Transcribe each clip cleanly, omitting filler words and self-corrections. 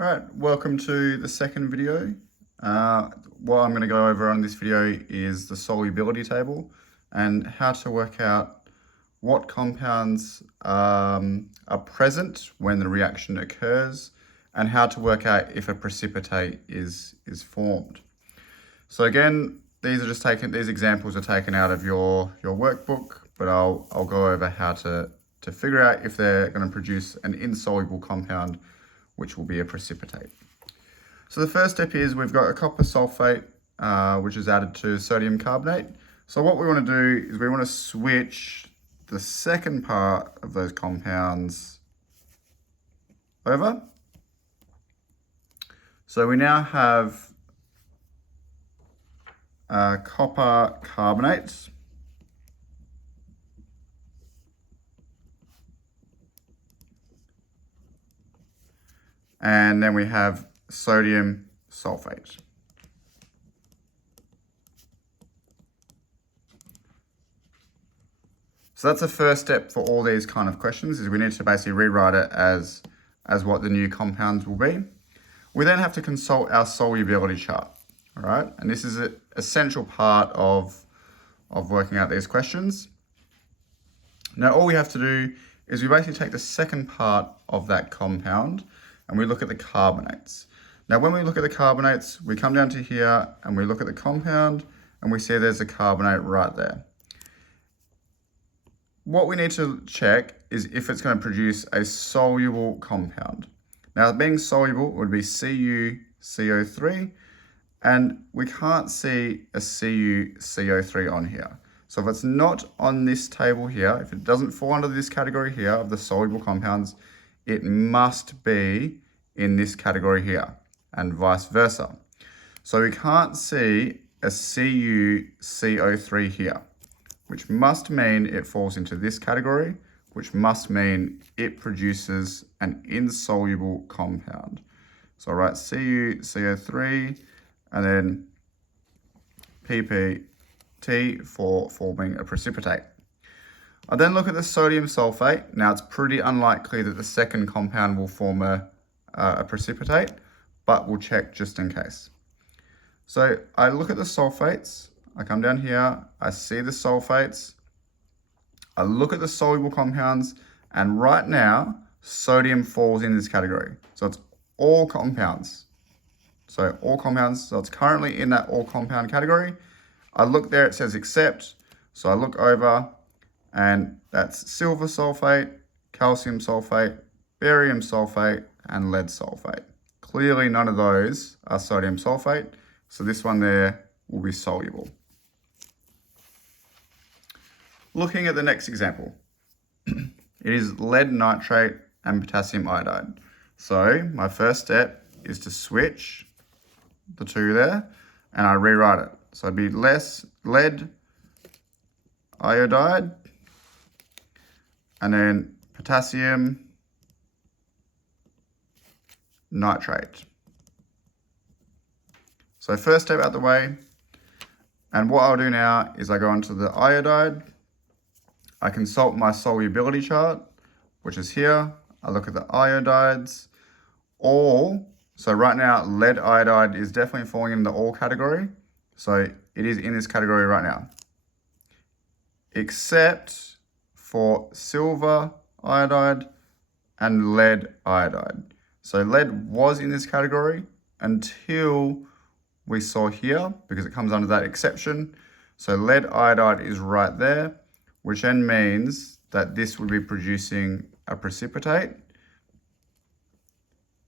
All right, welcome to the second video. What I'm going to go over on this video is the solubility table and how to work out what compounds are present when the reaction occurs and how to work out if a precipitate is formed. So again, these examples are taken out of your workbook, but I'll go over how to figure out if they're going to produce an insoluble compound, which will be a precipitate. So the first step is we've got a copper sulfate, which is added to sodium carbonate. So what we want to do is we want to switch the second part of those compounds over. So we now have copper carbonate. And then we have sodium sulfate. So that's the first step for all these kind of questions, is we need to basically rewrite it as what the new compounds will be. We then have to consult our solubility chart, all right? And this is an essential part of working out these questions. Now, all we have to do is we basically take the second part of that compound and we look at the carbonates. Now, when we look at the carbonates, we come down to here and we look at the compound and we see there's a carbonate right there. What we need to check is if it's going to produce a soluble compound. Now, being soluble would be CuCO3, and we can't see a CuCO3 on here. So if it's not on this table here, if it doesn't fall under this category here of the soluble compounds, it must be in this category here, and vice versa. So we can't see a CuCO3 here, which must mean it falls into this category, which must mean it produces an insoluble compound. So I'll write CuCO3 and then PPT for forming a precipitate. I then look at the sodium sulfate. Now, it's pretty unlikely that the second compound will form a precipitate, but we'll check just in case. So I look at the sulfates. I come down here, I see the sulfates. I look at the soluble compounds, and right now, sodium falls in this category. So it's all compounds. So all compounds, so it's currently in that all compound category. I look there, it says accept. So I look over, and that's silver sulfate, calcium sulfate, barium sulfate, and lead sulfate. Clearly none of those are sodium sulfate, so this one there will be soluble. Looking at the next example, it is lead nitrate and potassium iodide. So my first step is to switch the two there, and I rewrite it. So it'd be less lead iodide, and then potassium nitrate. So first step out the way, and what I'll do now is I go onto the iodide, I consult my solubility chart, which is here. I look at the iodides, so right now lead iodide is definitely falling in the all category, so it is in this category right now, except for silver iodide and lead iodide. So lead was in this category until we saw here, because it comes under that exception. So lead iodide is right there, which then means that this would be producing a precipitate.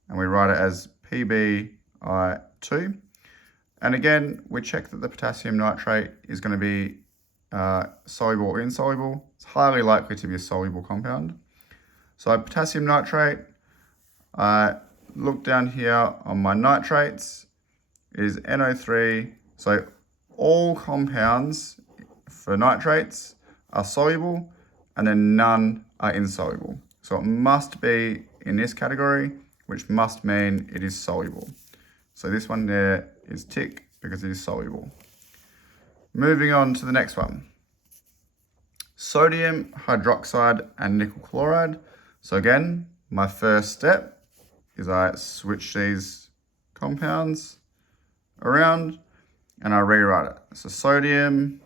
And we write it as PbI2. And again, we check that the potassium nitrate is going to be soluble or insoluble. It's highly likely to be a soluble compound. So potassium nitrate, I look down here on my nitrates, it is NO3. So all compounds for nitrates are soluble, and then none are insoluble. So it must be in this category, which must mean it is soluble. So this one there is tick because it is soluble. Moving on to the next one. Sodium hydroxide and nickel chloride. So again, my first step is I switch these compounds around and I rewrite it. So sodium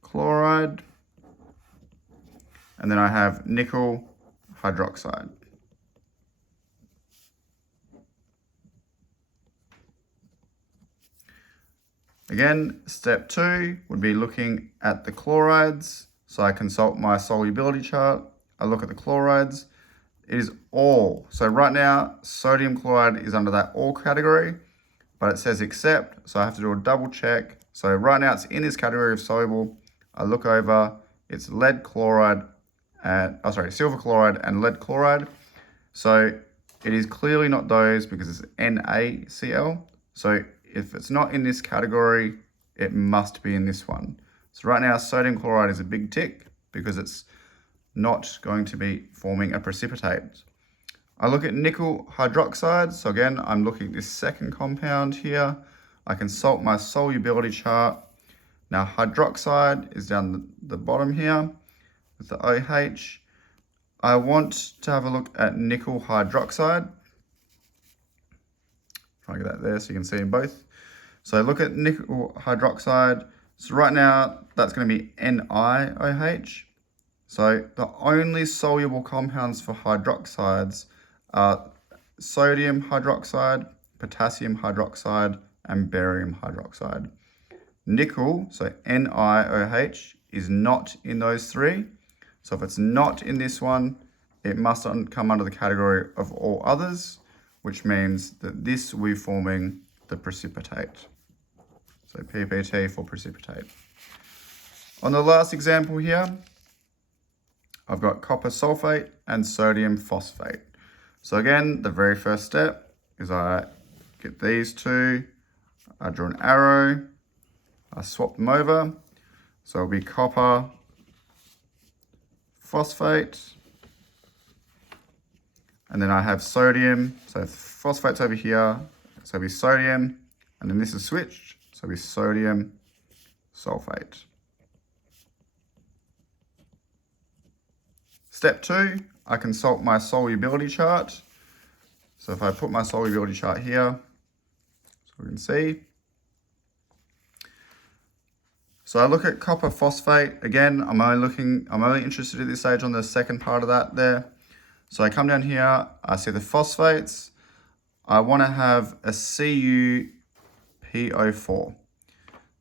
chloride, and then I have nickel hydroxide. Again, step 2 would be looking at the chlorides. So I consult my solubility chart. I look at the chlorides. It is all. So right now, sodium chloride is under that all category, but it says except. So I have to do a double check. So right now it's in this category of soluble. I look over, it's lead chloride and, silver chloride and lead chloride. So it is clearly not those because it's NaCl. So if it's not in this category, it must be in this one. So right now, sodium chloride is a big tick because it's not going to be forming a precipitate. I look at nickel hydroxide. So again, I'm looking at this second compound here. I consult my solubility chart. Now hydroxide is down the bottom here with the OH. I want to have a look at nickel hydroxide. Try and get that there so you can see them both. So look at nickel hydroxide. So right now, that's going to be NiOH. So the only soluble compounds for hydroxides are sodium hydroxide, potassium hydroxide, and barium hydroxide. Nickel, so NiOH, is not in those three. So if it's not in this one, it must come under the category of all others, which means that this will be forming the precipitate. So PPT for precipitate. On the last example here, I've got copper sulfate and sodium phosphate. So again, the very first step is I get these two, I draw an arrow, I swap them over. So it'll be copper phosphate, and then I have sodium, so phosphate's over here, so it'll be sodium, and then this is switched, so it'll be sodium sulfate. Step 2, I consult my solubility chart. So if I put my solubility chart here, so we can see. So I look at copper phosphate. Again, I'm only interested at this stage on the second part of that there. So I come down here, I see the phosphates. I want to have a CuPO4.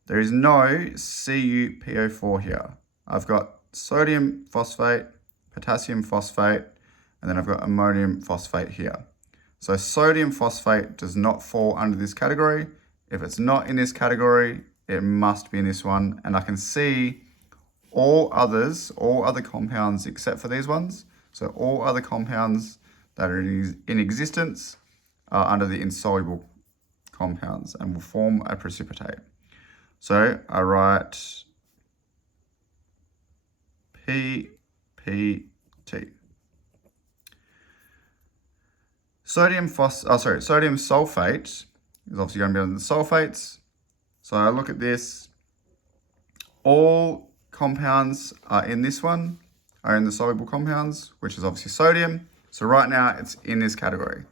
There is no CuPO4 here. I've got sodium phosphate, potassium phosphate, and then I've got ammonium phosphate here. So sodium phosphate does not fall under this category. If it's not in this category, it must be in this one. And I can see all other compounds except for these ones. So all other compounds that are in existence are under the insoluble compounds and will form a precipitate. So I write PPT. Sodium sulfate is obviously going to be under the sulfates. So I look at this. All compounds are in this one, are in the soluble compounds, which is obviously sodium. So right now it's in this category.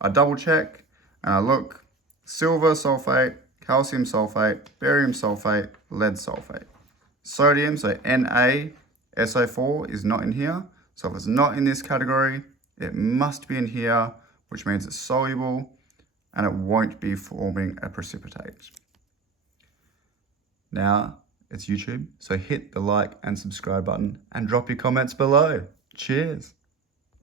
I double check and I look, silver sulfate, calcium sulfate, barium sulfate, lead sulfate. Sodium, so NaSO4 is not in here. So if it's not in this category, it must be in here, which means it's soluble and it won't be forming a precipitate. Now, it's YouTube, so hit the like and subscribe button and drop your comments below. Cheers.